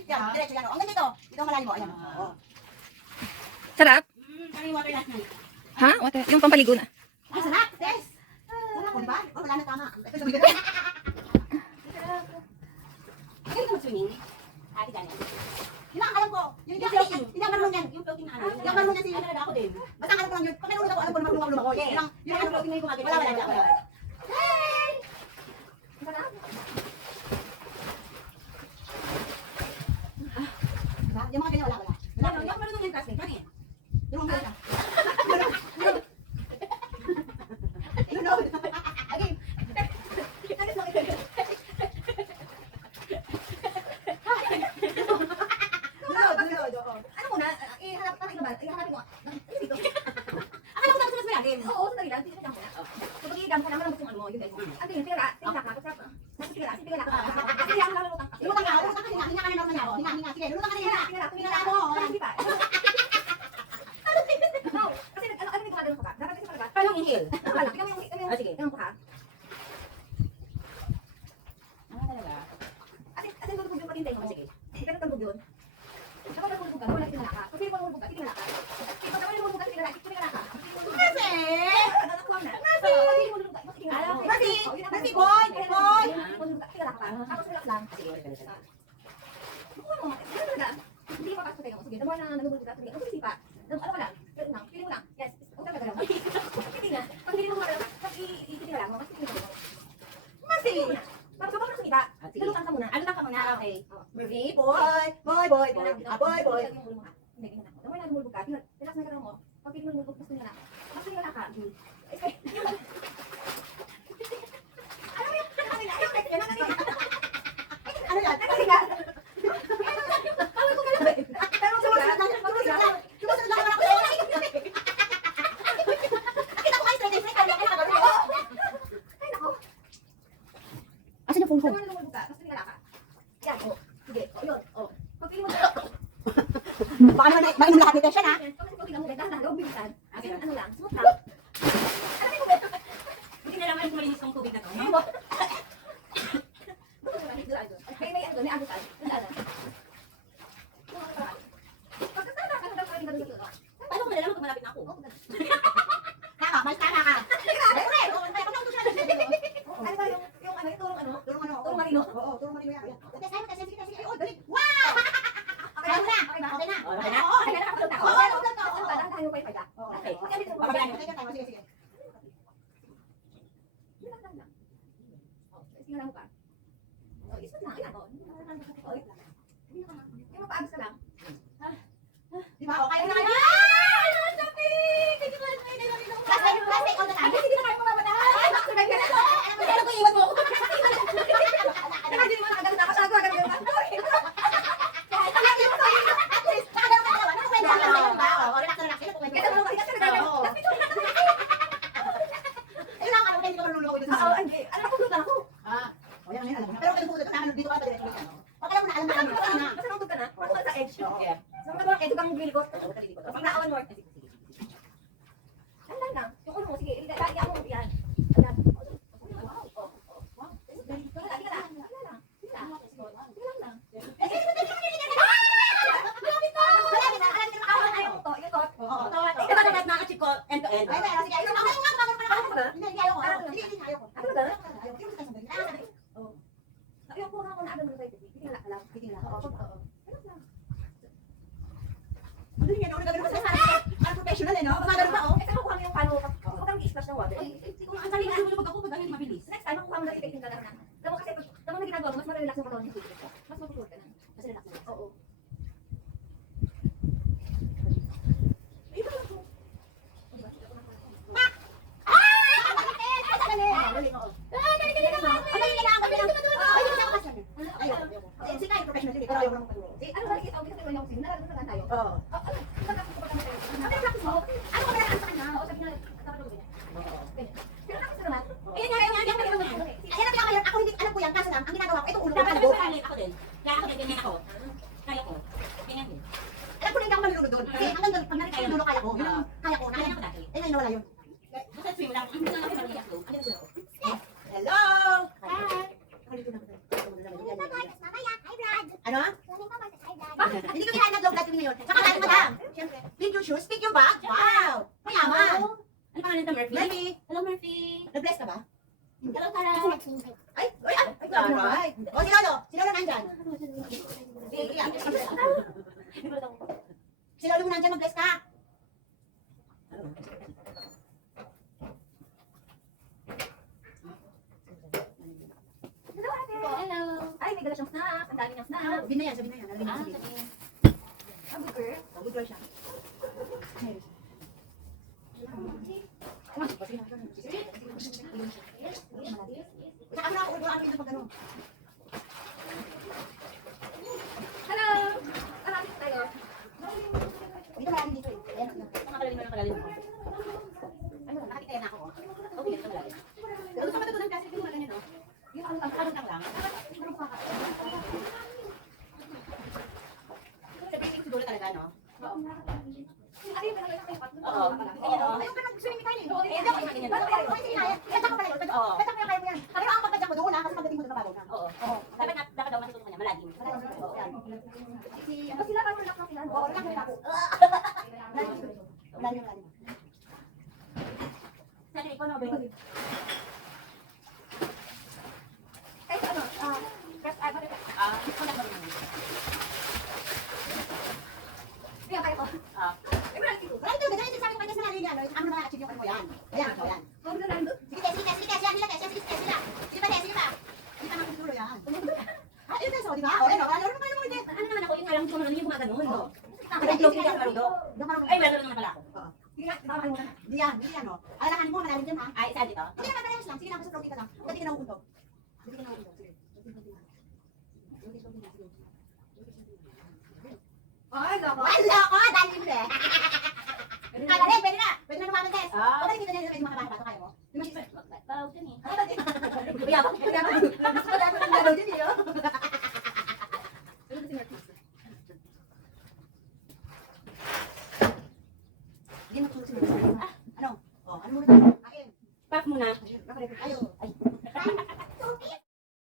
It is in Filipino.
yan. Diretso yan. Hanggang dito. Dito malalim mo. Ayan. Oo. Sarap? Ano yung water last night? Ha? Water? Yung pampaligo na. Ay, sarap. Tess. Sarap, di ba? Oh, wala na tama. Ito sa bigat. Magaling ka mag-swimming? Ate Janet. Yun lang, alam ko. Yung floating. Hindi ako marunong yan. Yung floating na ano. Hindi ako marunong yan si... Ano na ako din. Basta alam ko lang yun. Pag nanonood ako, alam ko na marunong ako. Yun lang. Yung ano floating na yung gumagay. Wala. Hey! Sarap. Yung mga ganyan, wala. Hindi ako marunong yan kasi. Kani? Yung mga ganyan. Baka naman mainom lahat nito siya na. Ano lang, smooth lang. Hindi na naman malinis tong tubig na to. May ano, may agutan. Paano ko nalaman kung malapit na ako? Tama, mas tama ka. Ano ba yung ano, turong marino? Oo, turong marino yan. Sige. Oh, dali. Wow! Okay na. Okay na. Okay na. Oo, okay na. Okay. Sige. Di ba? Okay na. Plastic all the time. Hindi na kayo mamamatahan. Ano ko iwan mo? Hindi mo nakagano na kasago. Professional eh, no? Magano ba, oh? Ito kuha mo yung pano. Huwag kang i-splash ng water. Kung ang saling nasa pag ako, pag ganyan mabilis. Next time, kuha mo na i-take yung galaw na. Alam mo kasi, pag mo na ginagawa mo, mas marelax yung katawan. Mas matutulog ka na. Mas relax mo. Oo. Hello! Hi! Ano? Hindi ko hinahanap low blood kami ngayon. Saka tayo, madam. Siyempre, pick your shoes, pick your bag. Wow! Mayaman. Ano pangalan nito, Murphy? Murphy, Hello, Murphy. nag-bless ka ba? Hello, Tara. Ay, taray. O, si Lolo. Si Lolo nandyan. Si Lolo mo nandyan, mag-bless ka. Hello. Ay, may dala siyang snack. Ang dami niyang snack. Sabihin na yan, sabihin na yan. Nalagay Ah, niya sa sabihin. Good girl. Oh, good girl siya. Saka ano ako, wala kami sa pag-ano. Hello. Marami tayo. Dito malalim dito eh. Ayan, ayan. Nakakalalim mo yung kalalim mo. Ano, nakakita yan ako. Okay, ito malalim. Pero gusto ko matutunan kasi hindi mo ganyan, no? Yung ang lang lang. Sabihin ko siguro talaga, no? Ano yung pinagawa kayo? Oo. Ayun ka nang gusto ni Mikael eh. Hindi ako yung ganyan. Sige na yan. Kanta ko pala yun. Oo. Kanta ko yung kaya mo yan. Pero ang pagkadyak mo doon, kasi pagdating mo doon kabago na. Oo. Dapat daw matutunan niya, malalim. Oo, yan. Si, Ano sila? Paano lang sila? oo, lang lang ako. Lalim. Sabi ko, no, ba? Ay, ano, Press I. Ito na ba yun? kaya kaya ko. Wala talaga, dahil sabi ko kanya sa nalili, ano, ano naman achieve yung ano mo yan. Ayan, yan. Sige, yan, nila, sige pa. Hindi pa makasulo yan. Ah, yun na, so, di ba? O, ano, ano naman mo, hindi. Ano naman ako, yung alam ko naman yung mga ganun. Oo. Nag-vlog sila sa Marudo. Ay, meron naman pala ako. Sige na, baka makalimutan. Hindi yan, no. Alalahanin mo, malalim dyan, ha? Ay, saan dito? Hindi naman parehas lang. Sige na, basta floating ka lang. Dati ka na upunto. Sige. Ay, loko. Wala ko, dali mo eh. Kala rin, pwede na. Pwede na lumaban, Tess. Ah. Pwede kita niya pwede makabata pa, kaya mo? Di ba, sister? Tawag dyan eh. Kuyabang. Mas madami ng lalo din, eh, oh. Hindi mo susunod. Ano? Oh, ano muna tayo? Kain. Pack muna. Ayo.